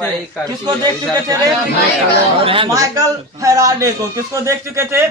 थे? किसको देख चुके थे रे? माइकल फैराडे को। किसको देख चुके थे?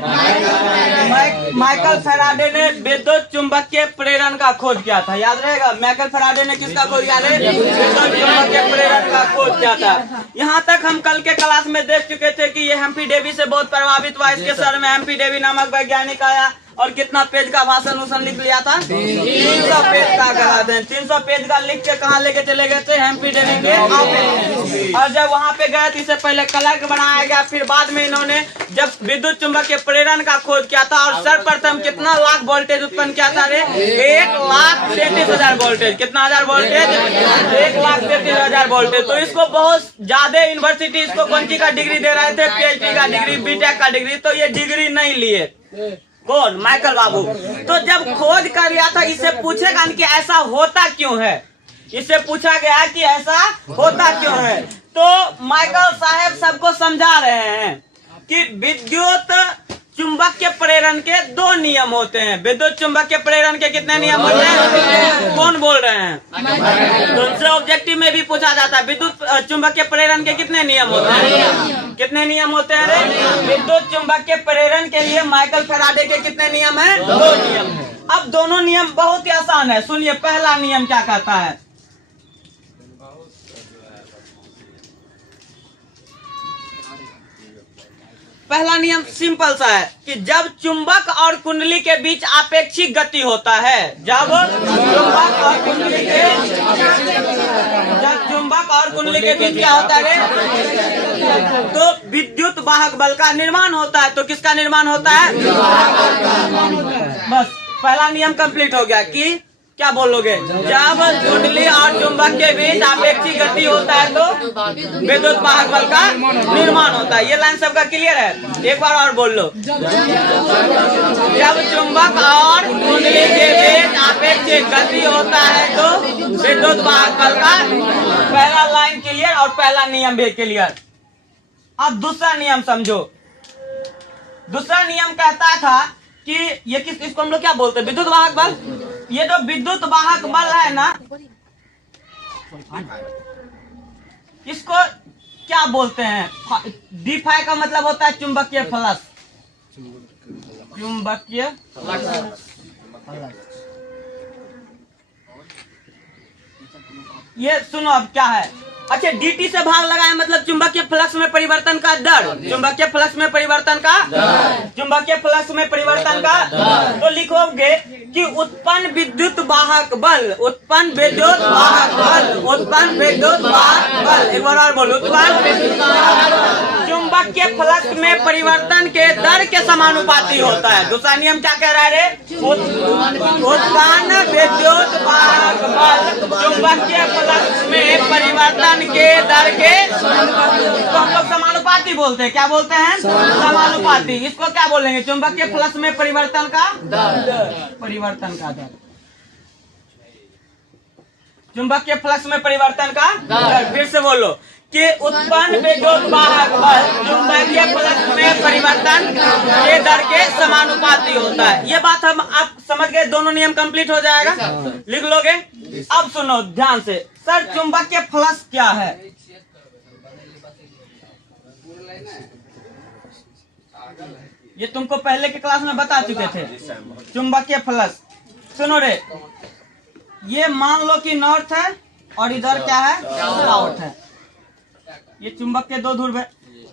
माइकल फैराडे ने विद्युत चुंबकीय प्रेरण का खोज किया था। याद रहेगा, माइकल फैराडे ने किसका खोज किया रे? विद्युत चुंबकीय प्रेरण का खोज किया था। यहाँ तक हम कल के क्लास में देख चुके थे कि ये हम्फ्री डेवी से बहुत प्रभावित हुआ। इसके सर में हम्फ्री डेवी नामक वैज्ञानिक आया और कितना पेज का भाषण उसन लिख लिया था? 300 पेज का करा थे। 300 पेज का लिख के कहाँ लेके चले गए थे? हम्फ्री डेवी के ऑफिस। और जब वहाँ पे गए तो इसे पहले क्लर्क बनाया गया, फिर बाद में इन्होंने जब विद्युत चुंबकीय प्रेरण का खोज किया था और सर्वप्रथम कितना लाख वोल्टेज उत्पन्न किया था रे? 1,33,000 वोल्टेज। कितना हजार वोल्टेज? 1,33,000 वोल्टेज। तो इसको बहुत ज्यादा यूनिवर्सिटी इसको कौन सी का डिग्री दे रहे थे? PhD का डिग्री, बीटेक का डिग्री। तो ये डिग्री नहीं लिए। कौन? माइकल बाबू। तो जब खोज कर लिया था, इससे पूछेगा कि ऐसा होता क्यों है? इससे पूछा गया कि ऐसा होता क्यों है। तो माइकल साहब सबको समझा रहे हैं कि विद्युत चुंबकीय प्रेरण के 2 नियम होते हैं। विद्युत चुंबकीय प्रेरण के कितने नियम होते हैं? कौन बोल रहे हैं? दूसरे ऑब्जेक्टिव में भी पूछा जाता है विद्युत चुंबकीय प्रेरण के कितने नियम होते हैं? कितने नियम होते हैं रे? विद्युत चुंबकीय प्रेरण के लिए माइकल फैराडे के कितने नियम हैं? 2 नियम। अब दोनों नियम बहुत ही आसान है। सुनिए, पहला नियम क्या कहता है? पहला नियम सिंपल सा है कि जब चुंबक और कुंडली के बीच आपेक्षिक गति होता है, जब चुंबक और कुंडली के बीच क्या होता है, तो विद्युत वाहक बल का निर्माण होता है। तो किसका निर्माण होता है? बस पहला नियम कंप्लीट हो गया कि क्या बोलोगे? जब कुंडली और चुंबक के बीच आपेक्षिक गति होता है तो विद्युत वाहक बल का निर्माण होता है। ये लाइन सबका क्लियर है? एक बार और बोल लो। जब चुंबक और कुंडली के बीच आपेक्षिक गति होता है तो विद्युत वाहक बल का। पहला लाइन क्लियर और पहला नियम भी क्लियर। अब दूसरा नियम समझो। दूसरा नियम कहता था कि ये इसको हम लोग क्या बोलते हैं? विद्युत वाहक बल। ये जो विद्युत वाहक बल है ना, इसको क्या बोलते हैं? डी फाई का मतलब होता है चुंबकीय फ्लक्स। चुंबकीय ये सुनो अब क्या है। अच्छा, dt से भाग लगाए मतलब चुंबकीय फ्लक्स में परिवर्तन का दर। चुंबकीय फ्लक्स में परिवर्तन का चुंबकीय फ्लक्स में परिवर्तन का। तो लिखोगे कि उत्पन्न विद्युत वाहक बल, उत्पन्न विद्युत वाहक बल, उत्पन्न विद्युत वाहक बल। एक बार और बोलो, उत्पन्न चुंबकीय फ्लक्स में परिवर्तन के दर के समानुपाती होता है। दूसरा नियम क्या कह रहा है रे? उत्पन्न विद्युत वाहक बल चुंबकीय फ्लक्स में परिवर्तन के दर के तो हम लोग समानुपाती बोलते हैं। क्या बोलते हैं? समानुपाती। इसको क्या बोलेंगे? चुंबकीय फ्लक्स में परिवर्तन का दर। परिवर्तन का दर। चुंबकीय फ्लक्स में परिवर्तन का दर। फिर से बोलो कि उत्पन्न विद्युत वाहक बल चुंबकीय फ्लक्स में परिवर्तन के दर के समानुपाती होता है। ये बात हम आप समझ गए? दोनों नियम कंप्लीट हो जाएगा। लिख लोगे? अब सुनो ध्यान से। सर, चुंबकीय फ्लक्स क्या है? ये तुमको पहले के क्लास में बता चुके थे। चुंबकीय फ्लक्स सुनो रे, ये मान लो कि नॉर्थ है और इधर क्या है? साउथ है। ये चुंबक के 2 ध्रुव है।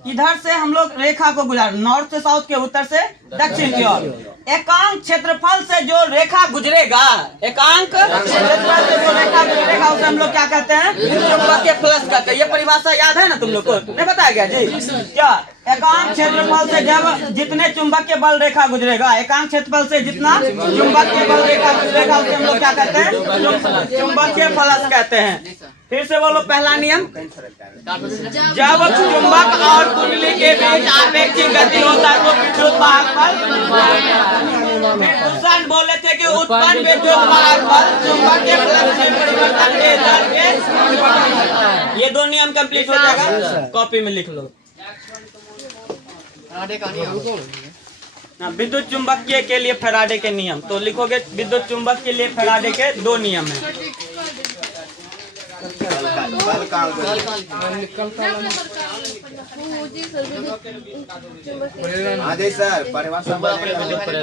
इधर से हम लोग रेखा को गुजार, नॉर्थ से साउथ के, उत्तर से दक्षिण की ओर। एकांक क्षेत्रफल से जो रेखा गुजरेगा, एकांक क्षेत्रफल से जो रेखा गुजरेगा उसे हम लोग क्या कहते हैं? चुंबकीय फ्लक्स कहते हैं। ये परिभाषा याद है ना तुम लोग को? नहीं बताया गया जी? क्या एकांक क्षेत्रफल से जब जितने चुंबकीय बल रेखा गुजरेगा, एकांक क्षेत्रफल से जितना चुंबकीय बल रेखा गुजरेगा उसे हम लोग क्या कहते हैं? चुंबकीय फ्लक्स कहते हैं। फिर से बोलो पहला नियम। जब चुंबक और कुंडली के बीच आपेक्षिक गति होता है तो विद्युत वाहक बल। दूसरा बोले थे कि उत्पन्न विद्युत वाहक बल चुंबकीय फ्लक्स में परिवर्तन के दर के। ये 2 नियम कंप्लीट हो जाएगा। कॉपी में लिख लो। विद्युत चुंबकीय के लिए फैराडे के नियम। तो लिखोगे विद्युत चुंबक के लिए फैराडे के 2 नियम है।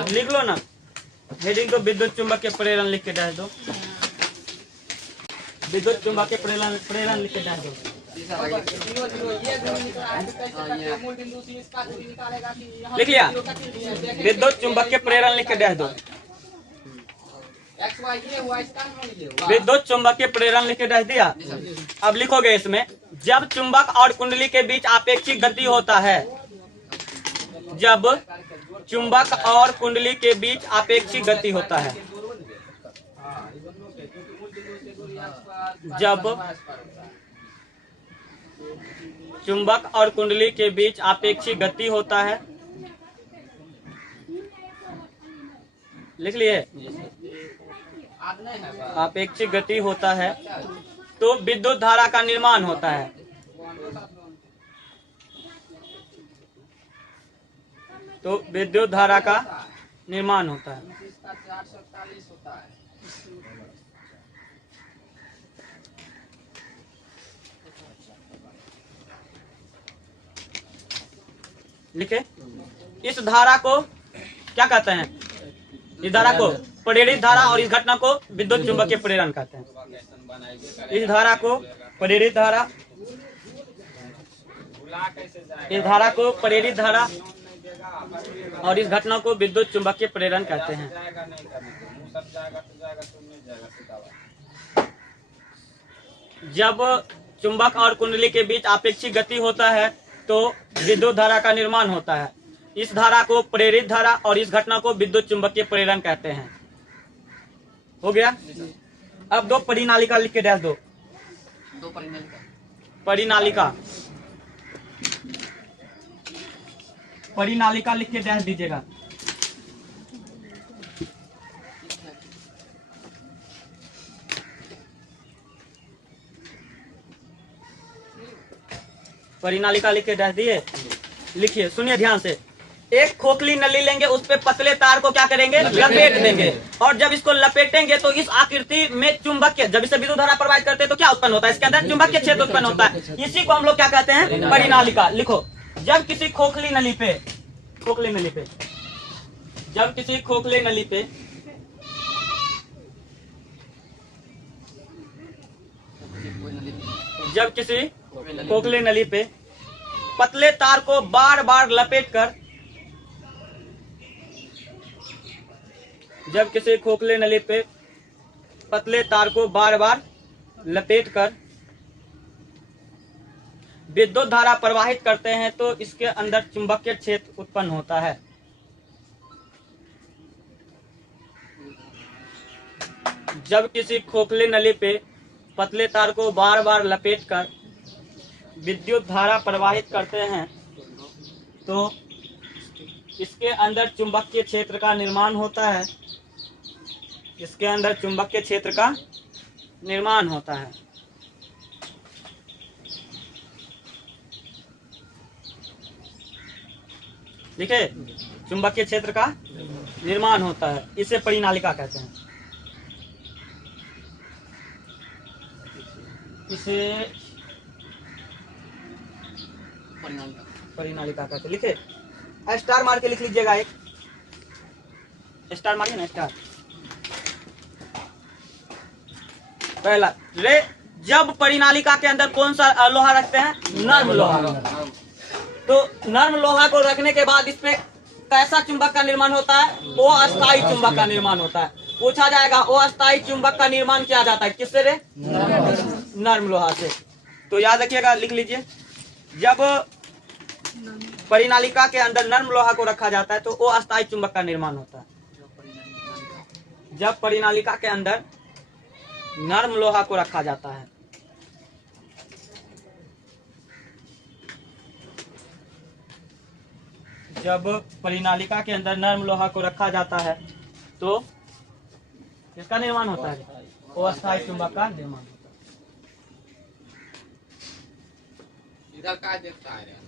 लिख लो ना, हेडिंग को विद्युत चुंबकीय प्रेरण लिख के डाल दो। विद्युत चुंबकीय प्रेरण लिख के डाल दो। लिख लिया, विद्युत चुंबकीय प्रेरण लिख के डाल दो। विद्युत चुंबकीय प्रेरण लिख के डाल दिया। अब लिखोगे इसमें, जब चुंबक और कुंडली के बीच आपेक्षिक गति होता है, जब चुंबक और कुंडली के बीच आपेक्षिक गति होता है, जब चुंबक और कुंडली के बीच आपेक्षिक गति होता है, लिख लिए, आपेक्षिक गति होता है तो विद्युत धारा का निर्माण होता है। तो विद्युत धारा का निर्माण होता है। लिखे, इस धारा को क्या कहते हैं? इस धारा को प्रेरित धारा और इस घटना को विद्युत चुंबकीय प्रेरण कहते हैं। इस धारा को प्रेरित धारा, इस धारा को प्रेरित धारा और इस घटना को विद्युत चुंबकीय प्रेरण कहते हैं। जब चुंबक और कुंडली के बीच आपेक्षिक गति होता है तो विद्युत धारा का निर्माण होता है। इस धारा को प्रेरित धारा और इस घटना को विद्युत चुंबकीय प्रेरण कहते हैं। हो गया। अब दो परिनालिका लिख के डाल दो। परिनालिका, परिनालिका लिख के डाल दीजिएगा। परिनालिका लिख के डाल दिए। लिखिए, सुनिए ध्यान से। एक खोखली नली लेंगे, उस पे पतले तार को क्या करेंगे? लपेट देंगे। और जब इसको लपेटेंगे तो इस आकृति में चुंबकीय, जब इसे विद्युत धारा प्रवाहित करते हैं तो क्या उत्पन्न होता है? इसके अंदर चुंबकीय क्षेत्र उत्पन्न होता है। इसी को हम लोग क्या कहते हैं? परिनालिका। लिखो, जब किसी खोखली नली पे, खोखली नली पे, जब किसी खोखली नली पे जब किसी खोखली नली पे पतले तार को बार बार लपेटकर, जब किसी खोखले नली पे पतले तार को बार बार लपेटकर विद्युत धारा प्रवाहित करते हैं तो इसके अंदर चुंबकीय क्षेत्र उत्पन्न होता है। जब किसी खोखले नली पे पतले तार को बार बार लपेटकर विद्युत धारा प्रवाहित करते हैं तो इसके अंदर चुंबकीय क्षेत्र का निर्माण होता है। इसके अंदर चुंबकीय क्षेत्र का निर्माण होता है। ठीक है, चुंबकीय क्षेत्र का निर्माण होता है। इसे परिनालिका कहते हैं। इसे परिनालिका कहते हैं। लिखे, स्टार मार के लिख लीजिएगा। एक स्टार मारिए ना, स्टार। पहला रे, जब परिनालिका के अंदर कौन सा लोहा रखते हैं? नर्म लोहा। तो नर्म लोहा को रखने के बाद इसमें कैसा चुंबक का निर्माण होता है? वो अस्थायी चुंबक का निर्माण होता है। पूछा जाएगा, वो अस्थायी चुंबक का निर्माण किया जाता है किससे रे? नर्म लोहा से। तो याद रखिएगा, लिख लीजिए। जब परिनालिका के अंदर नर्म लोहा को रखा जाता है तो वो अस्थायी चुंबक का निर्माण होता है। जब परिनालिका के अंदर नर्म लोहा को रखा जाता है, जब परिनालिका के अंदर नर्म लोहा को रखा जाता है तो इसका निर्माण होता है, वो अस्थायी चुंबक का निर्माण होता है। इधर क्या देखता है?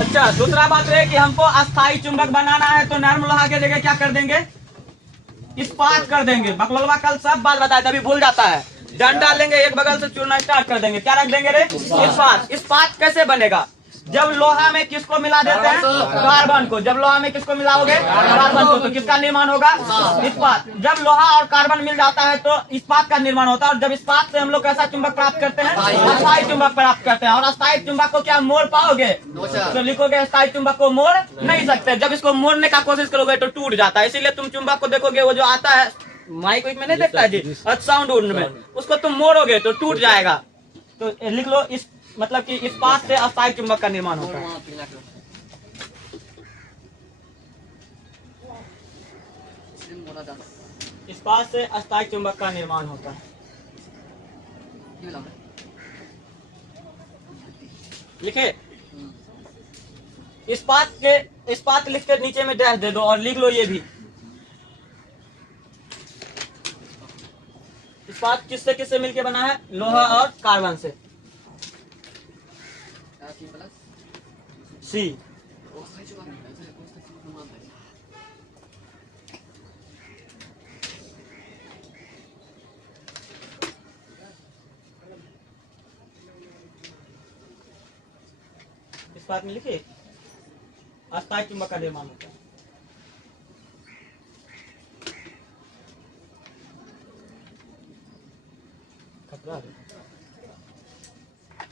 अच्छा, अच्छा, दूसरा बात है कि हमको अस्थाई चुंबक बनाना है तो नर्म लोहा के जगह क्या कर देंगे, इस्पात कर देंगे। बकलोलवा कल सब बात बताया, तभी भूल जाता है। डंडा लेंगे, एक बगल से चूरना स्टार्ट कर देंगे, क्या रख देंगे रे, इस्पात। इस्पात कैसे बनेगा, जब लोहा में किसको मिला देते हैं, कार्बन को। जब लोहा में किसको मिलाओगे, कार्बन को, तो किसका निर्माण होगा, इस्पात। जब लोहा और कार्बन मिल जाता है तो इस्पात का निर्माण होता है। और जब इस्पात से हम लोग कैसा चुंबक प्राप्त करते हैं, अस्थायी चुंबक प्राप्त करते हैं। और अस्थायी चुंबक को क्या मोड़ पाओगे, तो लिखोगे अस्थायी चुंबक को मोड़ नहीं सकते। जब इसको मोड़ने का कोशिश करोगे तो टूट जाता है। इसीलिए तुम चुंबक को देखोगे, वो जो आता है माइक में नहीं देखता है जी, साउंड उड़ में, उसको तुम मोड़ोगे तो टूट जाएगा। तो लिख लो, इस मतलब कि इस्पात से अस्थायी चुंबक का निर्माण होता है। इस्पात से अस्थायी चुंबक का निर्माण होता है। लिखे, इस्पात लिख के नीचे में डैश दे दो और लिख लो ये भी। इस्पात किससे किससे मिलके बना है, लोहा और कार्बन से। सी इस बात में लिखिए, अस्थायी चुंबक का निर्माण होता है।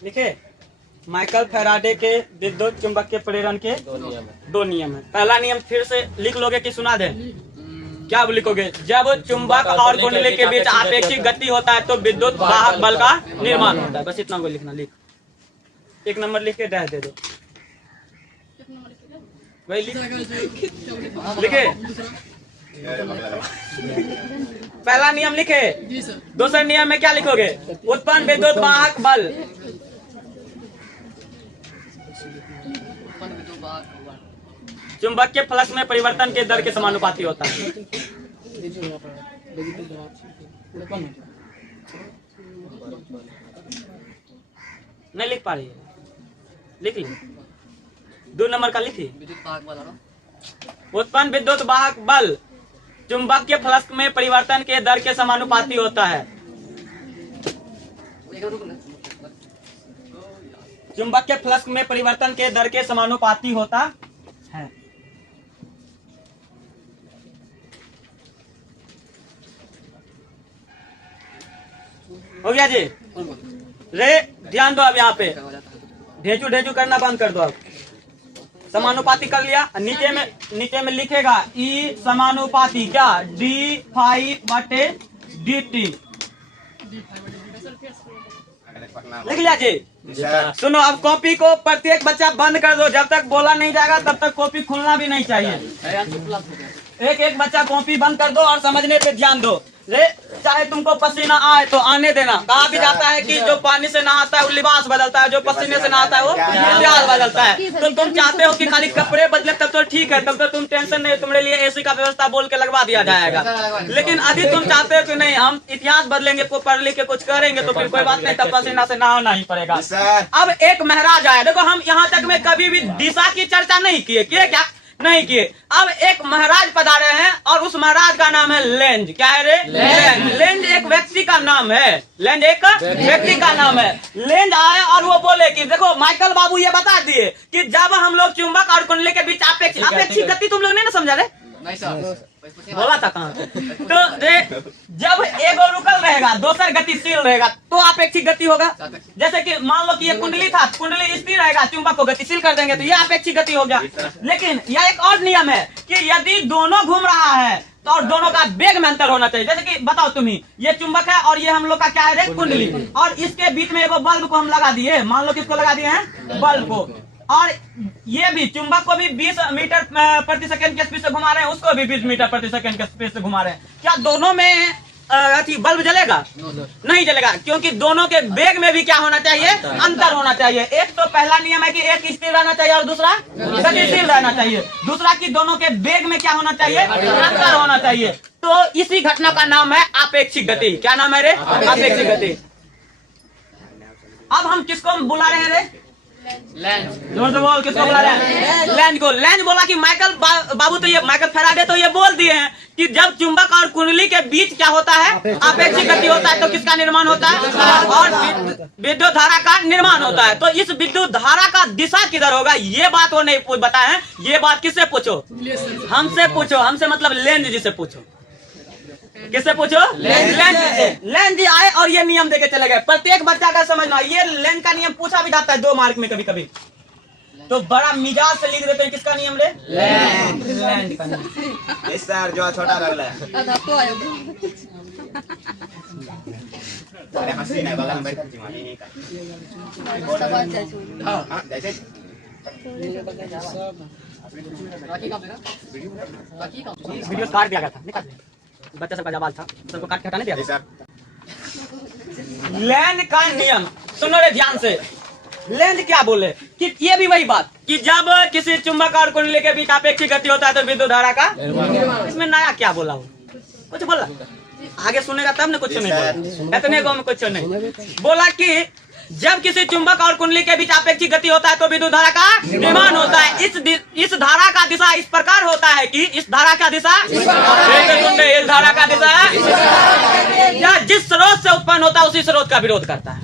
लिखे, माइकल फैराडे के विद्युत चुंबक के प्रेरण के दो नियम है। पहला नियम फिर से लिख लोगे कि सुना दे, क्या लिखोगे, जब चुंबक और कुंडली के बीच आपेक्षिक गति होता है तो विद्युत वाहक बल का निर्माण होता है। बस इतना को लिखना, लिख 1 नंबर लिख के डैश दे दो। वही लिखे, पहला नियम लिखे। दूसरे नियम में क्या लिखोगे, उत्पन्न विद्युत वाहक बल चुंबक के फ्लक्स में परिवर्तन के दर के समानुपाती होता है। नहीं लिख पा रही है, लिख ली, 2 नंबर का लिखी। उत्पन्न विद्युत वाहक बल चुंबक के फ्लक्स में परिवर्तन के दर के समानुपाती होता है। चुंबक के फ्लक्स में परिवर्तन के दर के समानुपाती होता है। हो गया जी। रे ध्यान दो, अब यहाँ पे ढेचू ढेचू करना बंद कर दो। अब समानुपाती कर लिया, नीचे में लिखेगा ई समानुपाती क्या, d∅/dt लिख लिया जी। सुनो, अब कॉपी को प्रत्येक बच्चा बंद कर दो, जब तक बोला नहीं जाएगा तब तक कॉपी खोलना भी नहीं चाहिए। एक बच्चा कॉपी बंद कर दो और समझने पे ध्यान दो। चाहे तुमको पसीना आए तो आने देना। कहा भी जाता है कि जो पानी से नहाता है वो लिबास बदलता है, जो पसीने से नहाता है वो लिबास बदलता है। तो तुम चाहते हो कि खाली कपड़े बदले तब तो ठीक है, तब तो तुम टेंशन नहीं, तुम्हारे लिए एसी का व्यवस्था बोल के लगवा दिया जाएगा। लेकिन अभी तुम चाहते हो कि नहीं, हम इतिहास बदलेंगे, पढ़ लिख के कुछ करेंगे तो फिर कोई बात नहीं, तब पसीना से नहाना ही पड़ेगा। अब एक महाराज आया, देखो हम यहाँ तक में कभी भी दिशा की चर्चा नहीं किए, क्या नहीं किए। अब एक महाराज पधारे हैं और उस महाराज का नाम है लेंज। क्या है रे, लेंज एक व्यक्ति का नाम है, लेंज एक व्यक्ति का नाम है। लेंज आए और वो बोले कि देखो माइकल बाबू ये बता दिए कि जब हम लोग चुंबक और कुंडली के बीच अपेक्षिक गति, तुम लोग नहीं ना समझा रहे, बोला था कहाँ, तो जब एगो रुकल रहेगा दूसर गतिशील रहेगा तो अपेक्षिक गति होगा। जैसे कि मान लो कि ये कुंडली था, कुंडली स्थिर रहेगा, चुंबक को गतिशील कर देंगे तो ये अपेक्षिक गति हो गया। लेकिन यह एक और नियम है कि यदि दोनों घूम रहा है तो और दोनों का वेग में अंतर होना चाहिए। जैसे कि बताओ तुम ही, ये चुंबक है और ये हम लोग का क्या है रे, कुंडली, और इसके बीच में एगो बल्ब को हम लगा दिए, मान लो किसको लगा दिए हैं, बल्ब को। और ये भी चुंबक को भी 20 मीटर प्रति सेकंड के स्पीड से घुमा रहे हैं, उसको भी 20 मीटर प्रति सेकंड के स्पीड से घुमा रहे हैं। क्या दोनों में बल्ब जलेगा? नहीं जलेगा, क्योंकि दोनों के वेग में भी क्या होना चाहिए, अंतर होना चाहिए। एक तो पहला नियम है कि एक स्थिर रहना चाहिए और दूसरा गतिशील रहना चाहिए। दूसरा कि दोनों के वेग में क्या होना चाहिए, अंतर होना चाहिए। तो इसी घटना का नाम है आपेक्षिक गति। क्या नाम है रे, आपेक्षिक गति। अब हम किसको बुला रहे हैं रे, जोर से बोल, किसको बोला लैंज? लैंज को। लैंज बोला कि माइकल बाबू तो ये माइकल फैराडे तो ये बोल दिए हैं कि जब चुंबक और कुंडली के बीच क्या होता है, आपेक्षिक गति होता है, तो किसका निर्माण होता है? और विद्युत धारा का निर्माण होता है। तो इस विद्युत धारा का दिशा किधर होगा, ये बात वो नहीं बताए हैं। ये बात किससे पूछो? हमसे पूछो। हमसे मतलब लेंज जी से पूछो। किससे पूछो? लेंज से। लेंज जी आए और ये नियम देके चले गए। प्रत्येक बच्चा का समझना, ये लेंज का नियम पूछा भी जाता है 2 मार्क में कभी कभी, तो बड़ा मिजाज से लिख देते हैं। किसका नियम रे? लेंज का नियम। इस सर जो छोटा लग रहा है, अरे हंसी नहीं, बगल में बैठ के मानी नहीं का। हां जैसे वीडियो काट दिया गया था, निकाल दिया। बच्चा सबका जवाब था, सबको काट के हटाने दिया। सर लेंज का नियम सुनो रे ध्यान से। लेंज क्या बोले कि ये भी वही बात कि जब किसी चुंबक और कुंडली के बीच आपेक्षिक गति होता है तो विद्युत धारा का, इसमें नया क्या बोला हो? कुछ बोला? आगे सुनेगा तब ना, कुछ नहीं बोला। इतने को में कुछ नहीं बोला कि जब किसी चुंबक और कुंडली के बीच आपेक्षिक गति होता है तो विद्युत धारा का निर्माण होता है। इस धारा का दिशा इस प्रकार होता है कि इस धारा का दिशा, इस धारा का दिशा या जिस स्रोत से उत्पन्न होता है उसी स्रोत का विरोध करता है,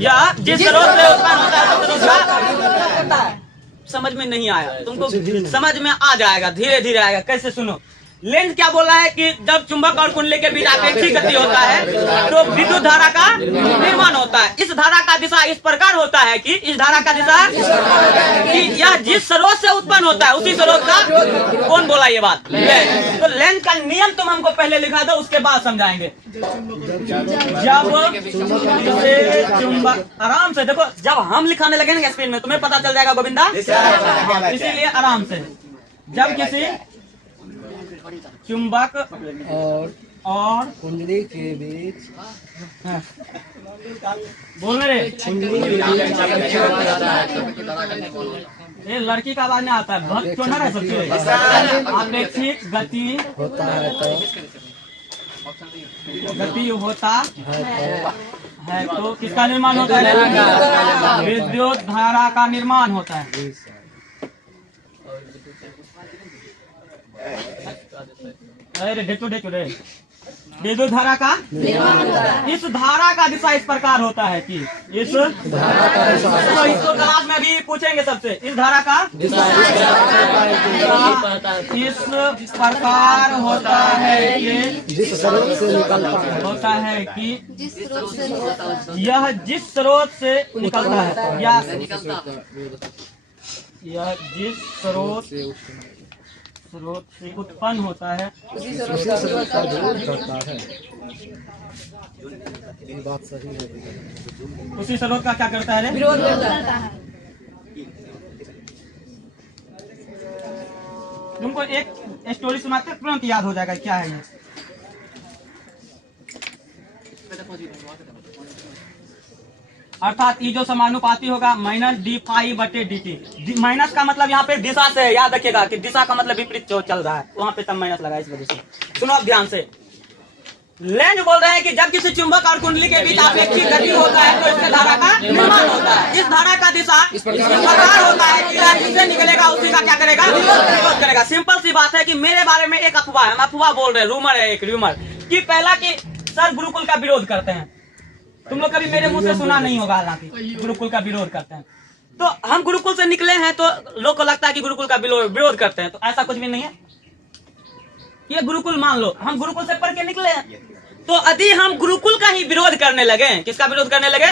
या जिस स्रोत से उत्पन्न होता है उस स्रोत का करता है। समझ में नहीं आया तुमको? समझ में आ जाएगा, धीरे धीरे आएगा। कैसे सुनो। लेंज क्या बोला है कि जब चुंबक और कुंडली के बीच आपेक्षिक गति होता है तो विद्युत धारा का निर्माण होता है। इस धारा का दिशा इस प्रकार होता है कि इस धारा का दिशा कि यह जिस स्रोत से उत्पन्न होता है उसी स्रोत का, कौन बोला ये बात? लेंज। तो लेंज का नियम तुम हमको पहले लिखा दो, उसके बाद समझाएंगे। जब चुंबक, आराम से देखो, जब हम लिखाने लगे ना स्क्रीन में तुम्हें पता चल जाएगा गोविंदा, इसीलिए आराम से। जब किसी चुंबक और कुंडली के बीच बोलने रे, ये लड़की का आवाज नहीं आता है, बहुत क्यों ना रहे सबके। आपेक्षिक गति होता है तो गति होता है तो किसका निर्माण होता है? विद्युत धारा का निर्माण होता है। अरे ढेचो ढेचो रे, विद्युत धारा का इस धारा का दिशा इस प्रकार होता है कि इस धारा का दिशा, तो इसको क्लास में भी पूछेंगे सबसे। इस धारा का इस प्रकार होता है कि जिस स्रोत से निकलता है, होता है कि यह जिस स्रोत से निकलता है, या यह जिस स्रोत से उत्पन्न होता है उसी स्रोत का विरोध करता है। ये बात सही है। उसी स्रोत का क्या करता है रे? विरोध करता है। तुमको एक स्टोरी सुनाते तुरंत याद हो जाएगा क्या है ये। अर्थात ये जो समानुपाती होगा माइनस डी फाई बटे डी टी। माइनस का मतलब यहाँ पे दिशा से है, याद रखिएगा कि दिशा का मतलब विपरीत जो चल रहा है वहाँ पे तब माइनस लगा, इस वजह से। सुनो अब ध्यान से। लेंज बोल रहे हैं कि जब किसी चुंबक और कुंडली के बीच आपेक्षिक गति होता है तो इससे धारा का निर्माण होता है। इस धारा का दिशा इस प्रकार होता है कि जिससे निकलेगा उसी का क्या करेगा? विरोध करेगा। सिंपल सी बात है कि मेरे बारे में एक अफवाह है, हम अफवाह बोल रहे हैं, रूमर है, एक रूमर कि पहला कि सर गुरुकुल का विरोध करते हैं। तुम लोग कभी मेरे मुंह से सुना नहीं होगा, हालांकि गुरुकुल का विरोध करते हैं। तो हम गुरुकुल से निकले हैं तो लोग को लगता है कि गुरुकुल का विरोध करते हैं, तो ऐसा कुछ भी नहीं है। ये गुरुकुल मान लो हम गुरुकुल से पढ़ के निकले हैं, तो यदि हम गुरुकुल का ही विरोध करने लगे, किसका विरोध करने लगे?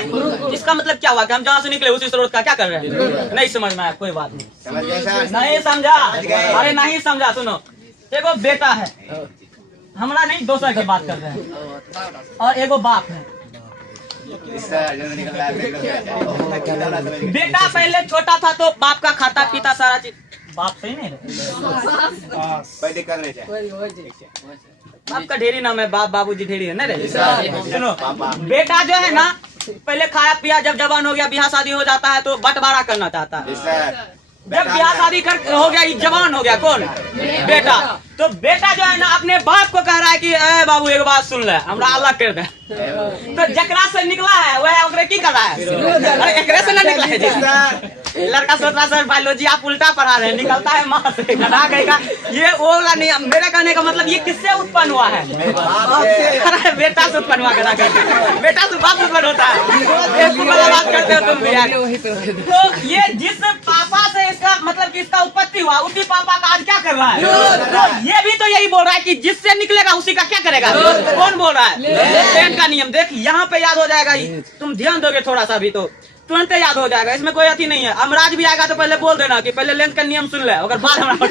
इसका मतलब क्या हुआ कि हम जहाँ से निकले उसी स्रोत का क्या कर रहे हैं? नहीं समझ में आया, कोई बात नहीं, नहीं समझा, अरे नहीं समझा। सुनो, एगो बेटा है, हमारा नहीं दोसर की बात कर रहे हैं, और एगो बाप है। बेटा पहले छोटा था तो बाप का खाता पीता सारा चीज, बाप सही नहीं रहे, बाप का ढेरी नाम है, बाप बाबूजी ढेरी है ना रे। सुनो, बेटा जो है ना पहले खाया पिया, जब जवान हो गया ब्याह शादी हो जाता है तो बंटवारा करना चाहता है। जब ब्याह शादी हो गया जवान हो गया, कौन? बेटा। तो बेटा जो है ना अपने बाप को कह रहा है कि ए बाबू एक बात सुन ले, हमरा अलग कर दे। तो जकरा से निकला है वह ओकरे की कर रहा है? अरे एकरे से ना निकला है जी। लड़का सोच रहा सर बायोलॉजी आप उल्टा पढ़ा रहे हैं, निकलता है माँ से। गधा कहेगा ये वो वाला नहीं। मेरे कहने का मतलब ये किससे उत्पन्न हुआ है? अरे बेटा से उत्पन्न हुआ। गधा कहते बेटा से बाप उत्पन्न होता है। बात करते हो तुम भी यार। तो ये जिस पापा से इसका मतलब कि इसका उत्पत्ति हुआ उसी पापा का आज क्या कर रहा है? तो ये भी तो यही बोल रहा है कि जिससे निकलेगा उसी का क्या करेगा? कौन बोल रहा है? लेन का नियम। देख यहाँ पे याद हो जाएगा, तुम ध्यान दोगे थोड़ा सा भी तो तुरंत याद हो जाएगा, इसमें कोई अति नहीं है। अमराज भी आएगा तो पहले बोल देना कि पहले लेंथ का नियम सुन ले, अगर बाद हमारा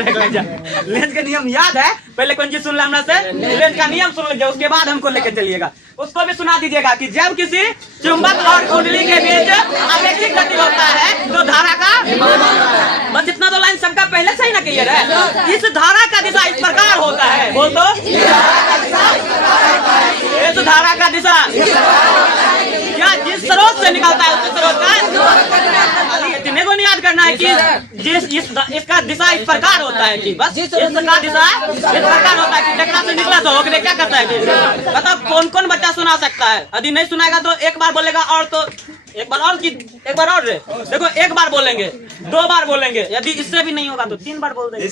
लेंथ का नियम याद है, पहले कौन चीज सुन ले हमरा से? लेंथ का नियम सुन लीजिए, उसके बाद हमको लेकर चलिएगा। उसको भी सुना दीजिएगा कि जब किसी चुंबक और कुंडली के बीच अपेक्षित गति होता है तो धारा का, बस इतना तो लाइन सबका पहले से ही ना क्लियर है। इस धारा का दिशा इस प्रकार होता है। बोल दो, इस धारा का दिशा क्या जिस स्रोत से निकलता है उस स्रोत का इतने को नहीं याद करना है कि जिस इसका दिशा इस प्रकार होता है कि बस इसका दिशा इस प्रकार होता है कि जकरा से निकला तो ओकरे क्या करता है कि मतलब कौन कौन बच्चा सुना सकता है? यदि नहीं सुनाएगा तो एक बार बोलेगा और तो एक बार और की एक बार और रे। देखो एक बार बोलेंगे, दो बार बोलेंगे, यदि इससे भी नहीं होगा तो तीन बार बोल देंगे।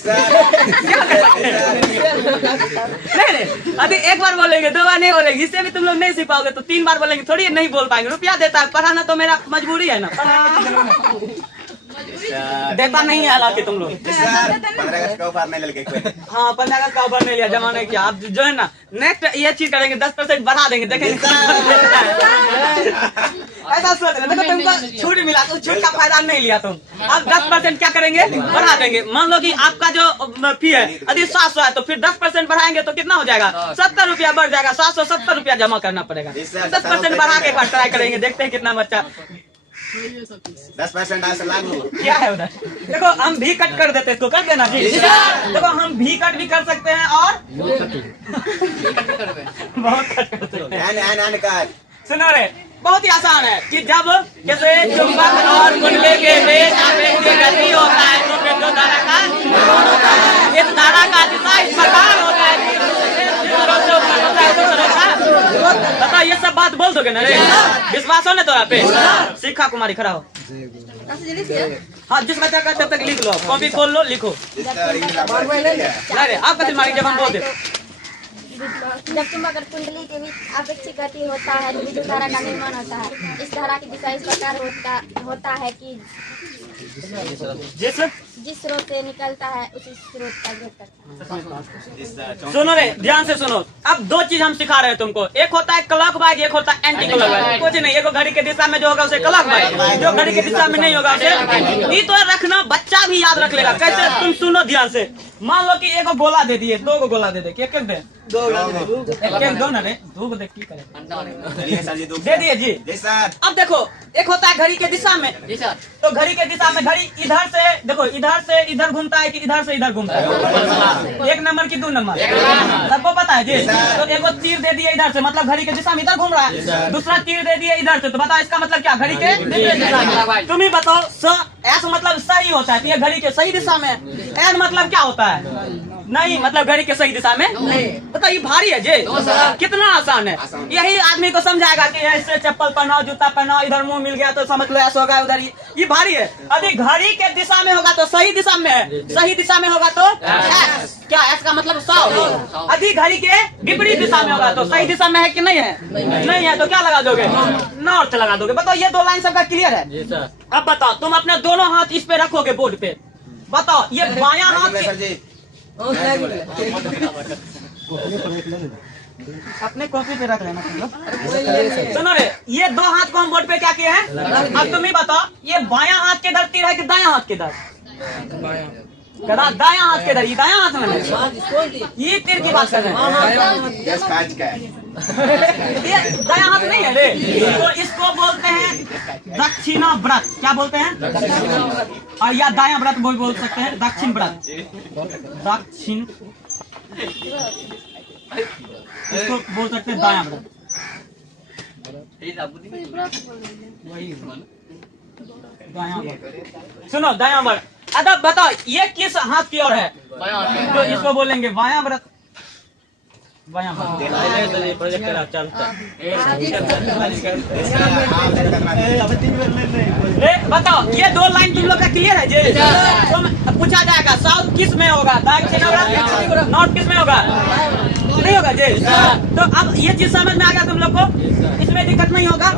नहीं यदि एक बार बोलेंगे, दो बार नहीं बोलेंगे, इससे भी तुम लोग नहीं सीख पाओगे तो तीन बार बोलेंगे, थोड़ी नहीं बोल पाएंगे। रुपया देता है, पढ़ाना तो मेरा मजबूरी है ना। देता नहीं है हालांकि तुम लोग। 15 अगस्त का ऑफर नहीं लेके कोई। हाँ 15 अगस्त का ऑफर नहीं लिया, जमा नहीं किया। आप जो है ना नेक्स्ट ये चीज करेंगे, 10% बढ़ा देंगे, देखेंगे। ऐसा सोच रहे देखो, तुमको छूट मिला तो छूट का फायदा नहीं लिया तुम। अब 10% क्या करेंगे? बढ़ा देंगे। मान लो कि आपका जो फी है यदि 700 है तो फिर 10% बढ़ाएंगे तो कितना हो जाएगा? 70 रुपया बढ़ जाएगा। 770 रुपया जमा करना पड़ेगा। 10% बढ़ा के एक बार ट्राई करेंगे, देखते हैं कितना बच्चा। 10% आंसर लागू क्या है उधर? देखो हम भी कट कर देते, इसको कर देना जी। देखो हम भी कट भी कर सकते हैं और बहुत कट कर सकते हैं। सुनो रे, बहुत ही आसान है कि जब जैसे चुंबक और कुंडली के बीच अपेक्षित गति होता है तो फिर जो धारा का इस धारा का दिशा इस प्रकार होता है कि बता ये सब बात बोल दोगे ना रे? विश्वास हो ना तोरा पे? शिखा कुमारी खड़ा हो। हाँ जिस बच्चा का तब तक लिख लो, कॉपी खोल लो, लिखो। अरे आप कथिन मारी जब हम बोल दे। जब चुंबक और कुंडली के बीच अपेक्षित गति होता है तो विद्युत धारा का निर्माण होता है। इस धारा की दिशा इस प्रकार होता है कि जिस स्रोत से निकलता है उसी स्रोत का भेद करता है। सुनो रे, ध्यान से सुनो। अब दो चीज हम सिखा रहे हैं तुमको, एक होता है क्लॉकवाइज, एक होता है एंटी क्लॉकवाइज। कुछ नहीं, एक घड़ी के दिशा में जो होगा उसे क्लॉकवाइज, जो घड़ी के दिशा में नहीं होगा उसे। ये तो रखना, बच्चा भी याद रख लेगा। कैसे? तुम सुनो ध्यान से। मान लो कि एक गोला दे दिए, दो गोला दे दे, एक एक दे दो ना रे, दो को देख की करे दे दिए जी। अब देखो एक होता है घड़ी के दिशा में, तो घड़ी के दिशा में घड़ी इधर से देखो, इधर से इधर घूमता है कि इधर से इधर घूमता है? एक नंबर की 2 नंबर सबको पता है जी। तो एक तीर दे दिए इधर से, मतलब घड़ी के दिशा में इधर घूम रहा है। दूसरा तीर दे दिए इधर से, तो बताओ इसका मतलब क्या? घड़ी के दिशा में। तुम ही बताओ। ऐसा मतलब सही होता है, ये घड़ी के सही दिशा में। एन मतलब क्या होता है? नहीं मतलब घड़ी के सही दिशा में नहीं। बताओ ये भारी है जी, कितना आसान है। यही आदमी को समझाएगा कि ऐसे चप्पल पहनाओ, जूता पहनाओ, इधर मुंह मिल गया तो समझ लो ऐसा होगा, उधर ये भारी है। यदि घड़ी के दिशा में होगा तो सही दिशा में है, सही दिशा में होगा तो एक्स। क्या एक्स का मतलब 100। यदि घड़ी के विपरीत दिशा में होगा तो सही दिशा में है कि नहीं है? नहीं है तो क्या लगा दोगे? नॉर्थ लगा दोगे। बताओ ये 2 लाइन सबका क्लियर है? अब बताओ तुम अपने दोनों हाथ इस पे रखोगे बोर्ड पे, बताओ ये बायां हाथ अपने कॉपी पे रख लेना। सुनो रे, ये 2 हाथ को हम बोर्ड पे क्या किए हैं? अब तुम ही बताओ ये बायां हाथ के दर तीर है कि दायां हाथ के दर? दायां हाथ के दर। ये दायां हाथ में ये तीर की बात कर रहे हैं। ये दायां हाथ नहीं है रे, तो इसको बोलते हैं दक्षिणा व्रत। क्या बोलते हैं? और या दायां व्रत बोल सकते हैं, दक्षिण व्रत, दक्षिण इसको बोल सकते हैं दायां व्रत। दायां व्रत। सुनो दायां व्रत अदब बताओ ये किस हाथ की ओर है? तो इसको बोलेंगे बायां व्रत। बायां व्रत प्रोजेक्टर आप चलता बताओ ये 2 लाइन तुम लोग का क्लियर है जी? तुम पूछा जाएगा साउथ किस में होगा, दक्षिण होगा, नॉर्थ किस में होगा? नहीं होगा जी। तो अब ये चीज समझ में आ गया तुम लोग को, इसमें दिक्कत नहीं होगा।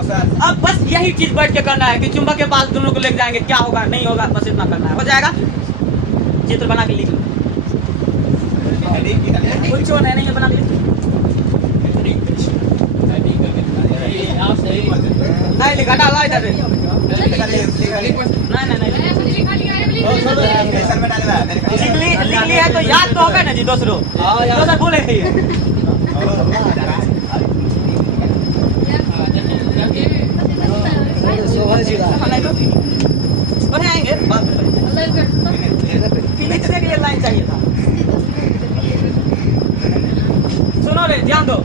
अब बस यही चीज बैठ के करना है कि चुंबक के पास तुम लोग को लेके जाएंगे, क्या होगा नहीं होगा, बस इतना करना है, हो जाएगा। चित्र बना के लिख लो, कुछ नहीं है बना के नहीं लिखा डाला इधर नहीं लिख ली है तो याद तो होगा ना जी दोस्तों, दोस्तों बोले बनाएंगे फिनिक्स के लिए लाइन चाहिए था। सुनो रे ध्यान दो,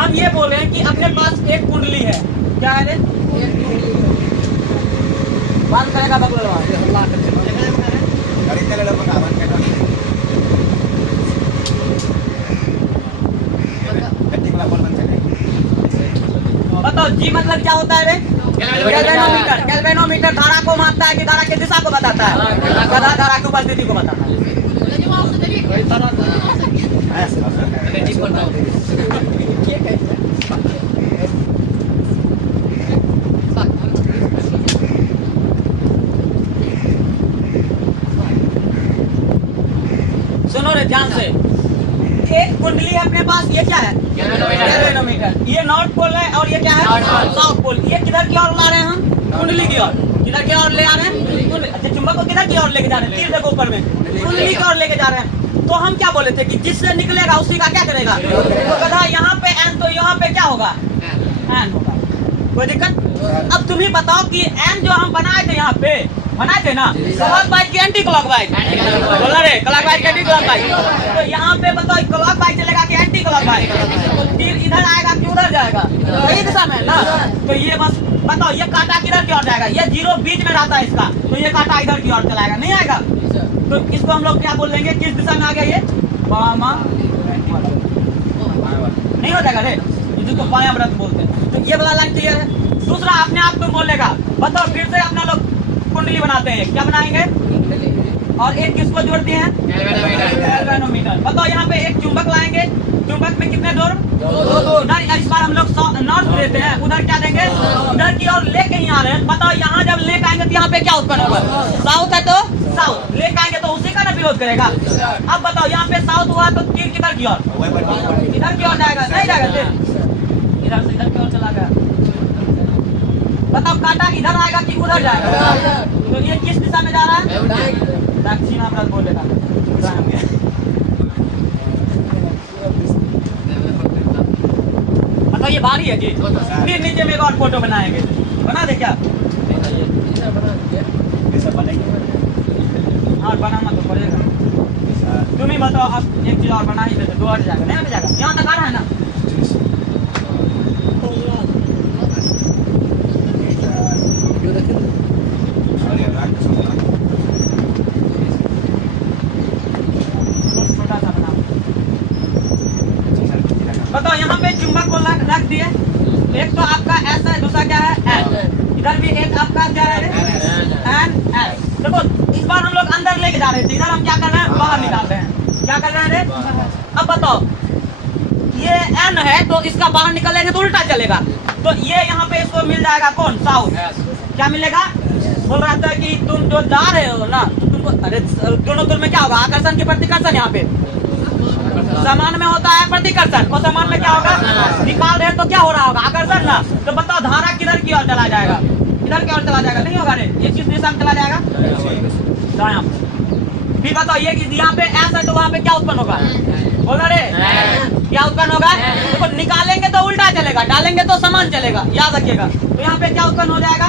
हम ये बोल रहे हैं कि अपने पास एक कुंडली है, क्या है रे? बात करेगा बगल बताओ जी मतलब क्या होता है रे? गैल्वेनोमीटर। गैल्वेनोमीटर धारा को मापता है कि धारा की दिशा को बताता है, धारा की उपस्थिति को बताता है। सुनो रे ध्यान से, एक कुंडली है अपने पास, ये क्या है? गैल्वेनोमीटर। ये नॉर्थ पोल है और ये क्या है? South pole. ये किधर की ओर ला रहे हैं हम? कुंडली की ओर। किधर की ओर ले आ रहे हैं? अच्छा चुंबक को किधर की ओर लेके जा रहे हैं? तीर देखो ऊपर में, कुंडली की ओर लेके जा रहे हैं। तो हम क्या बोले थे कि जिससे निकलेगा उसी का क्या करेगा? तो कहा यहाँ पे एन, तो यहाँ पे क्या होगा? एन होगा। कोई दिक्कत? अब तुम ही बताओ कि एन जो हम बनाए थे यहाँ पे, बनाए थे ना क्लॉकवाइज की एंटी क्लॉकवाइज? बोला रे क्लॉकवाइज की एंटी क्लॉकवाइज। तो यहाँ पे बताओ क्लॉकवाइज चलेगा कि एंटी क्लॉकवाइज? तो तीर इधर आएगा कि उधर जाएगा? सही दिशा में ना। तो ये बस बताओ ये कांटा किधर की ओर जाएगा? ये 0 बीच में रहता है इसका, तो ये कांटा इधर की ओर चलाएगा, नहीं आएगा। तो इसको हम लोग क्या बोलेंगे, किस दिशा में आ गया ये? बामा नहीं हो जाएगा रे, जिसको बायां व्रत बोलते हैं। तो ये वाला लाइन क्लियर है। दूसरा अपने आप को बोलेगा, बताओ फिर से अपना लोग कुंडली बनाते हैं, क्या बनाएंगे? और एक किसको जोड़ते हैं? गैल्वेनोमीटर। बताओ यहाँ पे एक चुंबक लाएंगे, चुंबक में कितने जोड़? 2। नहीं इस बार हम लोग नॉर्थ देते हैं, उधर क्या देंगे? उधर की ओर लेके ही आ रहे हैं। बताओ यहाँ जब लेके आएंगे तो यहाँ पे क्या उत्पन्न होगा? साउथ है तो साउथ, लेके आएंगे तो उसी का ना विरोध करेगा। अब बताओ यहाँ पे साउथ हुआ तो तीर किधर की ओर? इधर की ओर जाएगा, नहीं जाएगा इधर से इधर की ओर चला गया। बताओ कांटा इधर आएगा कि उधर जाएगा? तो ये किस दिशा में जा रहा है? दक्षिण व्रत बोलेगा। बताओ ये भारी है जी। फिर नीचे में एक और फोटो बनाएंगे, बना दे क्या? और बनाना तो पड़ेगा। तुम ही बताओ, अब एक चीज और बना ही देते, 2 हट जाएगा, नहीं हट जाएगा? यहाँ तक आ रहा है ना? बताओ यहाँ पे चुंबक को रख दिए, एक तो आपका ऐसा है, दूसरा क्या है? एन। इधर भी एक आपका क्या है? N S. देखो इस बार हम लोग अंदर लेके जा रहे थे, इधर हम क्या कर रहे हैं? बाहर निकाल रहे हैं। क्या कर रहे हैं? अब बताओ ये एन है तो इसका बाहर निकलेंगे तो उल्टा चलेगा। तो ये यहाँ पे इसको मिल जाएगा कौन? साउथ। क्या मिलेगा? बोल रहा था कि तुम जो जा रहे हो ना, तो तुमको अरे दोनों तुम में क्या होगा? आकर्षण की प्रतिकर्षण यहाँ पे समान में होता है प्रतिकर्षण, और समान में क्या होगा? निकाल रहे तो क्या हो रहा होगा? आकर्षण ना। तो बताओ धारा किधर की ओर चला जाएगा? इधर की ओर चला जाएगा, नहीं होगा रे? ये किस दिशा में चला जाएगा? दायां। फिर बताओ ये यहाँ पे ऐसा है तो वहाँ पे क्या उत्पन्न होगा? बोला रे क्या उत्पन्न होगा? देखो निकालेंगे तो उल्टा चलेगा, डालेंगे तो समान चलेगा, याद रखिएगा। तो यहाँ पे क्या उत्पन्न हो जाएगा?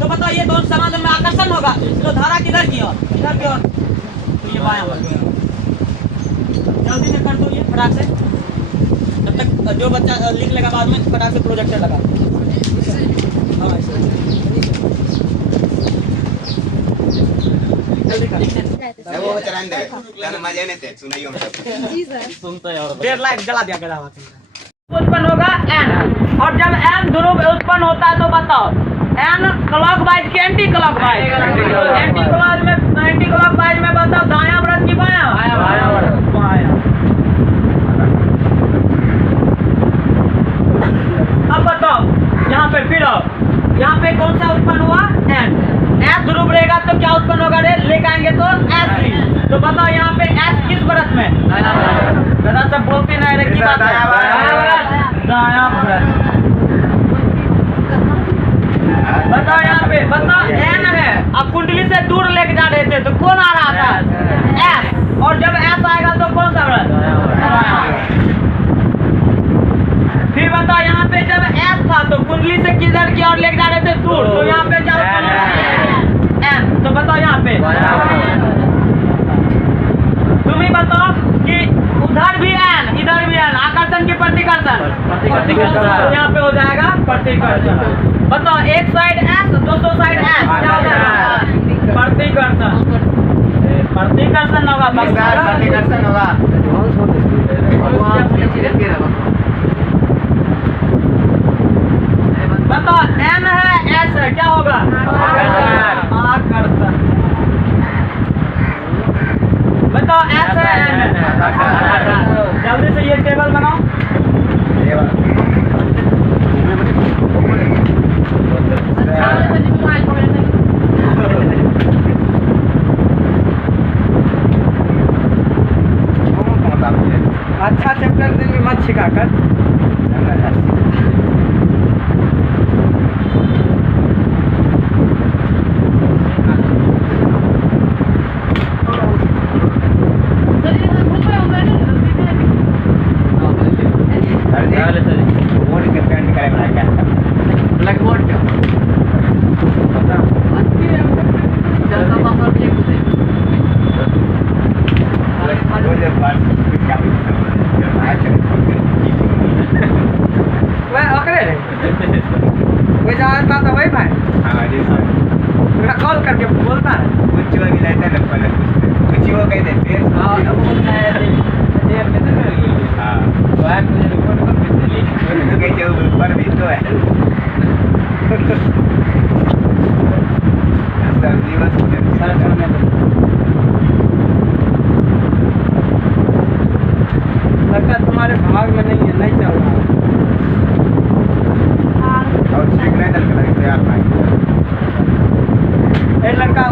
तो बताओ ये दोनों समान में आकर्षण होगा, तो धारा किधर की ओर? इधर की ओर। तो ये बायां वाला जल्दी से कर दो ये फटाक से, तब तक जो बच्चा लिख लेगा बाद में फटाक से प्रोजेक्टर लगा। वो चरान दे तने मजे नहीं थे सुनाइयो हम सब 1.5 लाख जला दिया गया उत्पन्न होगा एन, और जब एन ध्रुव उत्पन्न होता है तो बताओ एन क्लॉकवाइज की एंटी क्लॉकवाइज, एंटी क्लॉकवाइज में बताओ दायां व्रत की बायां बायां। अब बताओ यहाँ पे फिर यहाँ पे कौन सा उत्पन्न हुआ एन, एस ध्रुव रहेगा तो क्या उत्पन्न होगा रे, लेकर आएंगे तो एस, तो बताओ यहाँ पे एस किस व्रत में, दादा सब बोलते नहीं रे की बात है, दायां व्रत। बताओ यहाँ पे बताओ एन है, अब कुंडली से दूर लेके जा रहे थे तो कौन आ रहा था एस, और जब एस आएगा तो कौन सा व्रत, फिर बताओ यहाँ पे जब एस था तो कुंडली से किधर की ओर लेके जा रहे थे दूर, तो यहाँ पे क्या एन, तो बताओ यहाँ पे तुम ही बताओ कि उधर भी एन इधर भी एन, आकर्षण की प्रतिकर्षण, तो यहाँ पे हो जाएगा प्रतिकर्षण। बताओ एक साइड एस दूसरा साइड एस क्या हो जाएगा प्रतिकर्षण, प्रतिकर्षण होगा, प्रतिकर्षण होगा। बताओ एन है एस है क्या होगा आकर्षण। बताओ एस है एन है, जल्दी से ये टेबल बनाओ। अच्छा चैप्टर दिन में मत छिका कर, वही भाई कॉल करके बोलता है कुछ वो भी लेते हैं पहले कुछ वो कहते हैं फिर हाँ बोलता है देर में तो हाँ वो मुझे रिपोर्ट कर भेज तो कहते हैं ऊपर भी तो है सब्जी बस सर छोड़ने दो, लगता तुम्हारे भाग में नहीं है, नहीं चल रहा और ठीक नहीं चल रहा है यार भाई। ये लड़का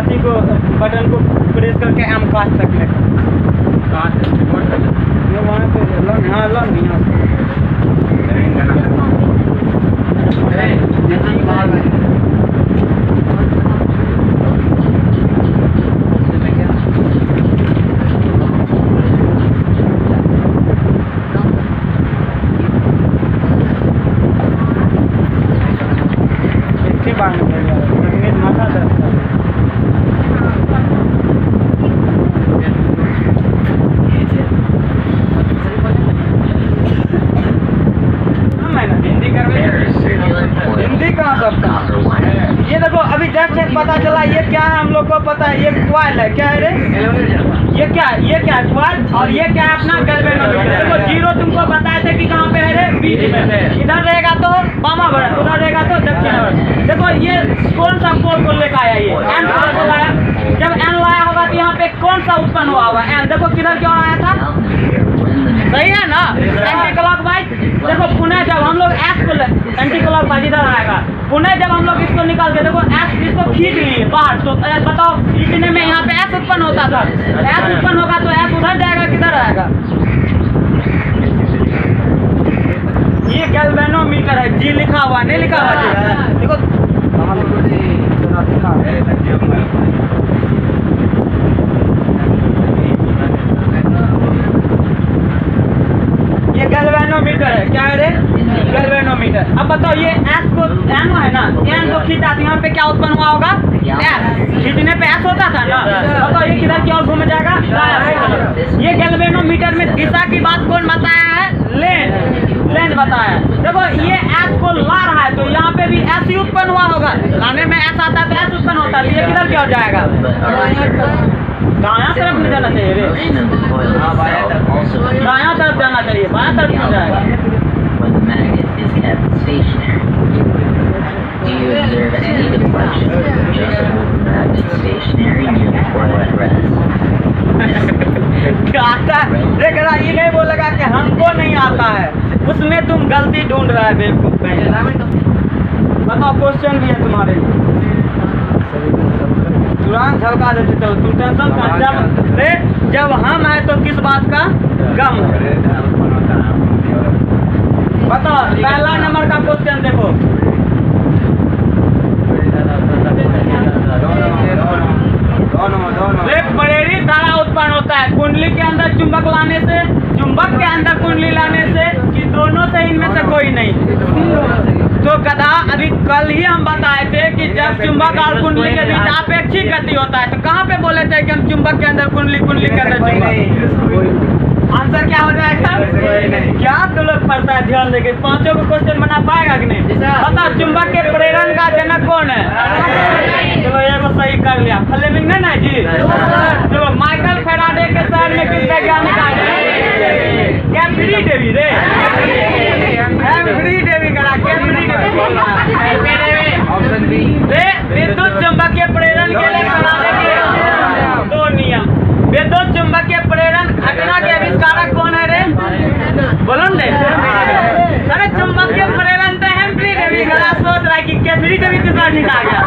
अति को बटन को प्रेस करके एम काट सकते हैं, ये वहाँ पे लन, हाँ लन यहाँ से बांध माथा दर्द हिंदी कहाँ सबका। ये देखो अभी जस्ट पता चला ये क्या है, हम लोग को पता है ये क्वाइल है, क्या है रे ये क्या है क्वाइल, और ये क्या है अपना गैल्वेनोमीटर। देखो जीरो तुमको बताए थे कि कहाँ पे है रे, बीच में, इधर रहेगा तो वामावर्त, उधर रहेगा तो दक्षिणावर्त। देखो ये कौन सा पोल को लेकर आया, ये एन को लाया। जब एन लाया होगा तो यहाँ पे कौन सा उत्पन्न हुआ होगा एन, देखो किधर क्यों आया था, सही है ना, एंटी क्लॉकवाइज। देखो पुनः जब हम लोग एस को एंटी क्लॉकवाइज इधर आएगा, पुनः जब हम लोग इसको निकाल के देखो एस इसको खींच लिए बाहर, तो बताओ खींचने में यहाँ पे एस उत्पन्न होता था, एस उत्पन्न होगा तो एस उधर जाएगा किधर आएगा। ये गैल्वेनोमीटर है, जी लिखा हुआ नहीं लिखा हुआ, देखो ये गैल्वेनोमीटर है, क्या है रे गैल्वेनोमीटर। अब बताओ ये एस को एन है ना, एन को खींचा तो यहाँ पे क्या उत्पन्न हुआ होगा एस, खींचने पे एस होता था ना। बताओ ये किधर की ओर घूम जाएगा, ये गैल्वेनोमीटर में दिशा की बात कौन बताया है, लेंस बताया है। देखो ये एस को इसको ला रहा है तो यहाँ पे भी ऐसे उत्पन्न हुआ होगा, लाने में ऐसा आता है तो ऐसे उत्पन्न होता है, ये किधर क्या हो जाएगा? दायां तरफ नहीं जाना चाहिए रे, दायां तरफ जाना चाहिए, बायां तरफ क्यों जाएगा? When the magnet is kept stationary. Do you observe any deflection? Just hold the magnet stationary near the coil at rest. क्या आता है? देख रहा, ये नहीं बोलेगा कि हमको नहीं आता है, उसमें तुम गलती ढूंढ रहा है बेवकूफ। बताओ, क्वेश्चन भी है तुम्हारे लिए, तुरंत झलका देते। चलो तुम टेंशन मत, जब हम है तो किस बात का गम है? बताओ, पहला नंबर का क्वेश्चन देखो, प्रेरित धारा उत्पन्न होता है कुंडली के अंदर चुंबक लाने से, चुंबक के अंदर कुंडली लाने से, कि दोनों से, इनमें से कोई नहीं। तो गधा, अभी कल ही हम बताए थे कि जब चुंबक और कुंडली के बीच अपेक्षित गति होता है, तो कहाँ पे बोले थे कि हम चुंबक के अंदर कुंडली, कुंडली के अंदर चुंबक? आंसर क्या हो जाएगा? क्या तो लोग पढ़ता है, ध्यान देके, पांचों को क्वेश्चन बना पाएगा कि नहीं? बताओ, चुंबक के प्रेरण का जनक कौन है? चलो ये को सही कर लिया, फ्लेमिंग नहीं ना जी? चलो, माइकल फैराडे के शहर में किस वैज्ञानिक आए? कैम्ब्री डेवी रे, कैम्ब्री डेवी करा, कैम्ब्री डेवी रे। विद्युत चुंबकीय प्रेरण के लिए बनाने के दो नियम। विद्युत चुंबकीय प्रेरण घटना के आविष्कारक कौन है रे? बोलो ने। अरे चुंबकीय प्रेरण तो हेनरी डेवी करा, सोच रहा है कि कैम्ब्री डेवी के साथ निकाल गया।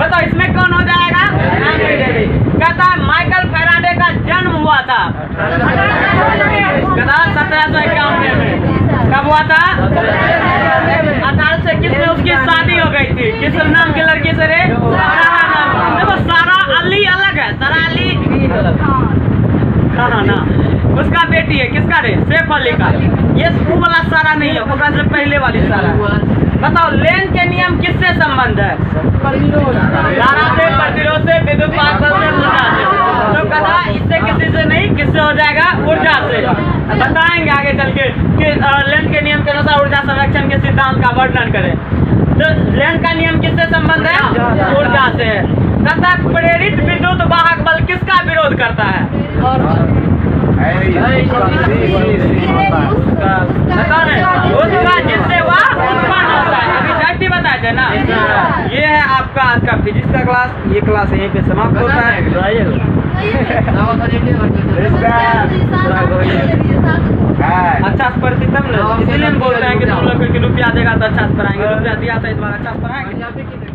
बताओ, इसमें कौन हो जाएगा? Henry Davy. कहता है माइकल फैराडे का जन्म हुआ था 1751 में। कब हुआ था? 1821 में उसकी शादी हो गई थी। किस नाम की लड़की से रे? सारा नाम। देखो, सारा अली अलग है, सारा अली हाँ ना, उसका बेटी है, किसका रे? सैफ अली का। ये वो वाला सारा नहीं है, ओकरा से पहले वाली सारा। बताओ, लेन के नियम किससे संबंध है? धारा से, प्रतिरोध से, विद्युत पार्षद से, ऊर्जा से। तो कथा इससे किसी से नहीं, किससे हो जाएगा? ऊर्जा से। बताएंगे आगे चल के कि लेन के नियम के अनुसार ऊर्जा संरक्षण के सिद्धांत का वर्णन करें। तो लेन का नियम किससे संबंध है? ऊर्जा से। तथा प्रेरित विद्युत वाहक बल किसका विरोध करता है? उसका, जिससे वह उत्पन्न होता है। अभी जस्ट ही बताए थे ना। ये है आपका आज का फिजिक्स का क्लास। ये क्लास यहीं पे समाप्त होता है। अच्छा से पढ़ती तब ना, इसीलिए हम बोलते हैं कि तुम लोग रुपया देगा तो अच्छा से पढ़ाएंगे। रुपया दिया था इस बार, अच्छा से पढ़ाएंगे।